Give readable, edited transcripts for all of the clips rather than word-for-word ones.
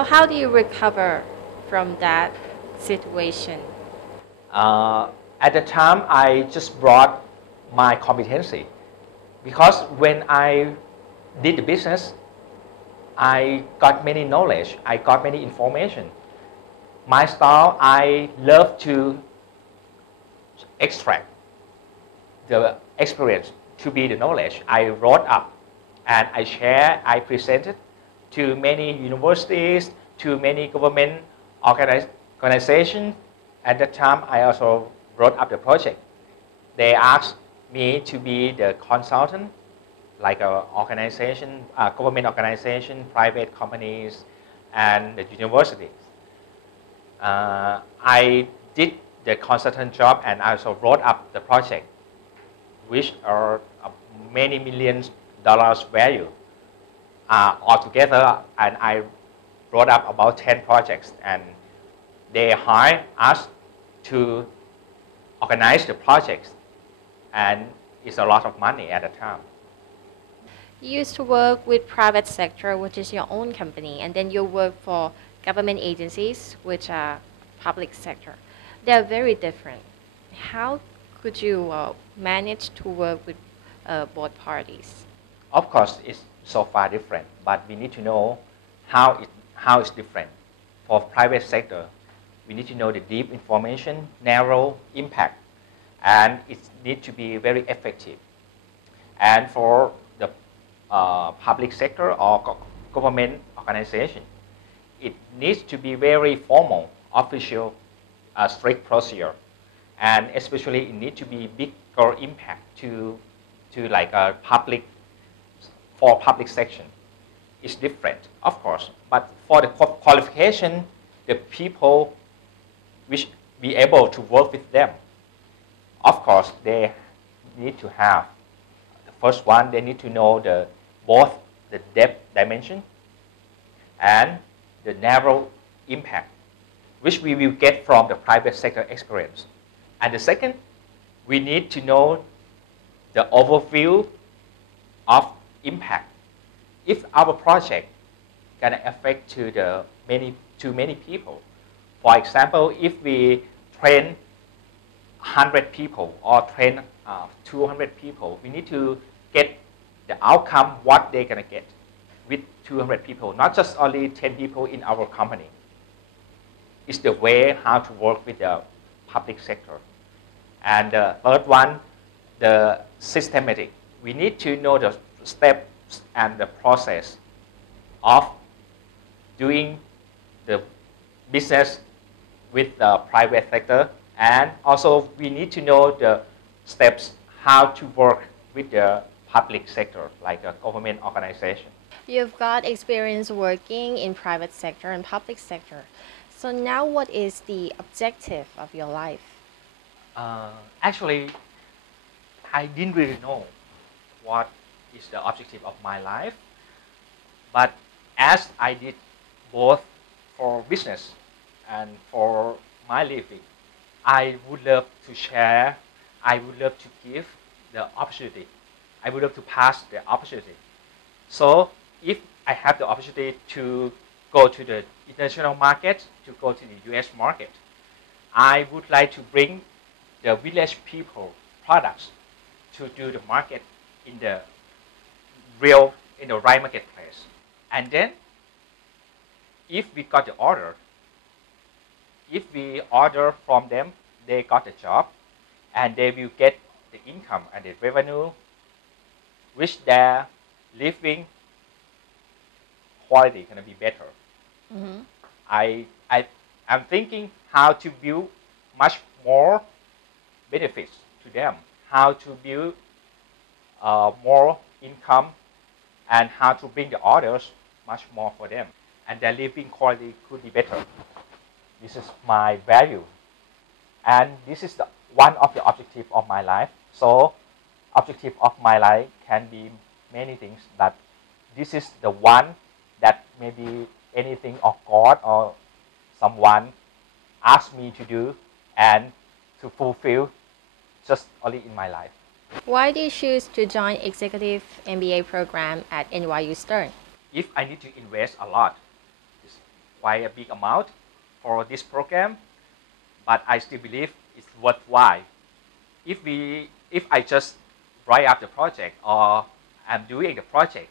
So how do you recover from that situation? At the time, I just brought my competency because when I did the business, I got many knowledge, I got many information. My style, I love to extract the experience to be the knowledge I wrote up and I share, I presented to many universities, to many government organizations. At that time, I also wrote up the project. They asked me to be the consultant, like a organization, government organization, private companies, and the universities. I did the consultant job and I also wrote up the project, which are many millions dollars value altogether, and I wrote up about 10 projects, and they hired us to organize the projects, and it's a lot of money at the time. You used to work with private sector, which is your own company, and then you work for government agencies, which are public sector. They are very different. How could you manage to work with both parties? Of course, it's so far different, but we need to know how it's different. For private sector, we need to know the deep information, narrow impact, and it needs to be very effective. And for the public sector or government organization, it needs to be very formal, official, strict procedure, and especially it needs to be bigger impact to like a public, for public section. It's different, of course, but for the qualification, the people which be able to work with them, of course, they need to have, the first one, they need to know both the depth dimension and the narrow impact, which we will get from the private sector experience. And the second, we need to know the overview of impact. If our project can affect to many people, for example, if we train 100 people or train 200 people, we need to get the outcome what they're going to get with 200 people, not just only 10 people in our company. It's the way how to work with the public sector. And the third one, the systematic. We need to know the steps and the process of doing the business with the private sector, and also we need to know the steps how to work with the public sector, like a government organization. You've got experience working in private sector and public sector. So now what is the objective of your life? Actually, I didn't really know what is the objective of my life, but as I did both for business and for my living, I would love to share, I would love to give the opportunity, I would love to pass the opportunity. So if I have the opportunity to go to the international market, to go to the US market, I would like to bring the village people products to do the market in the right marketplace. And then if we got the order, if we order from them, they got the job and they will get the income and the revenue, which their living quality going to be better. Mm-hmm. I'm thinking how to build much more benefits to them, how to build more income, and how to bring the orders much more for them, and their living quality could be better. This is my value, and this is one of the objectives of my life. So objective of my life can be many things, but this is the one that maybe anything of God or someone asked me to do and to fulfill just only in my life. Why do you choose to join Executive MBA program at NYU Stern? If I need to invest a lot, quite a big amount for this program, but I still believe it's worthwhile. If I just write up the project or I'm doing the project,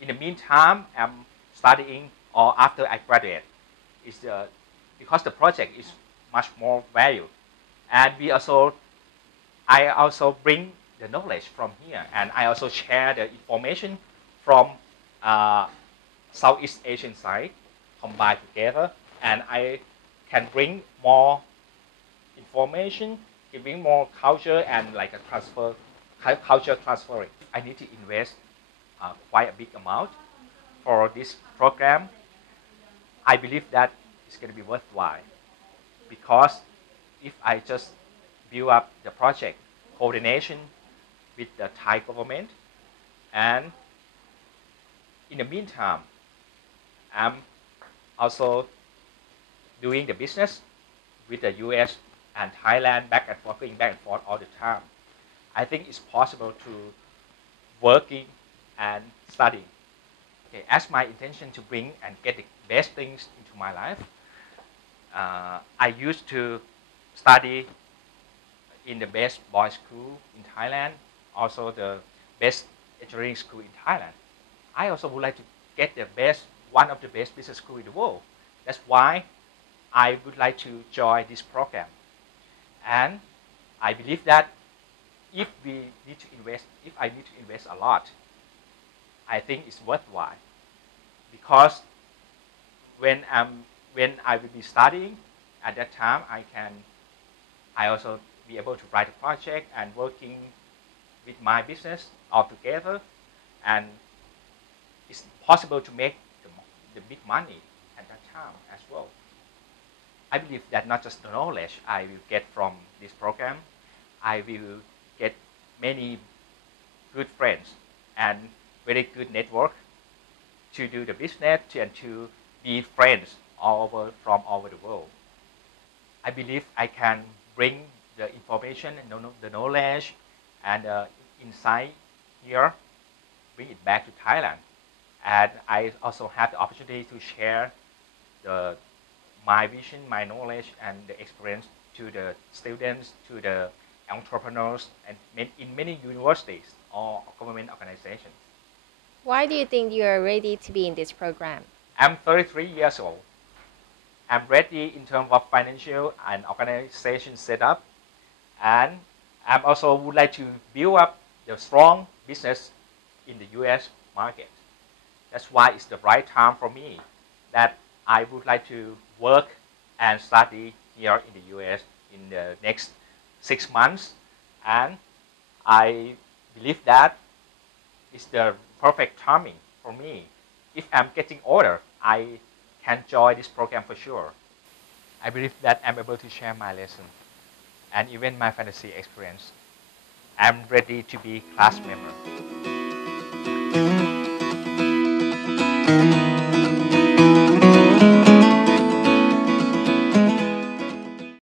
in the meantime I'm studying or after I graduate, is because the project is much more value, and I also bring the knowledge from here, and I also share the information from Southeast Asian side combined together, and I can bring more information, can bring more culture and like a culture transferring. I need to invest quite a big amount for this program. I believe that it's going to be worthwhile, because if I just build up the project coordination with the Thai government, and in the meantime I'm also doing the business with the US and Thailand back and forth, going back and forth all the time, I think it's possible to working and studying. Okay, as my intention to bring and get the best things into my life, I used to study in the best boys' school in Thailand, also the best engineering school in Thailand. I also would like to get the best, one of the best business school in the world. That's why I would like to join this program. And I believe that if I need to invest a lot, I think it's worthwhile, because when I will be studying at that time, I also be able to write a project and working with my business all together, and it's possible to make the big money at that time as well. I believe that not just the knowledge I will get from this program, I will get many good friends and very good network to do the business and to be friends from all over the world. I believe I can bring the information and the knowledge and insight here, bring it back to Thailand. And I also have the opportunity to share my vision, my knowledge, and the experience to the students, to the entrepreneurs, and in many universities or government organizations. Why do you think you are ready to be in this program? I'm 33 years old. I'm ready in terms of financial and organization setup, and I also would like to build up the strong business in the U.S. market. That's why it's the right time for me that I would like to work and study here in the U.S. in the next 6 months, and I believe that it's the perfect timing for me. If I'm getting older, I can join this program for sure. I believe that I'm able to share my lesson and even my fantasy experience. I'm ready to be class member.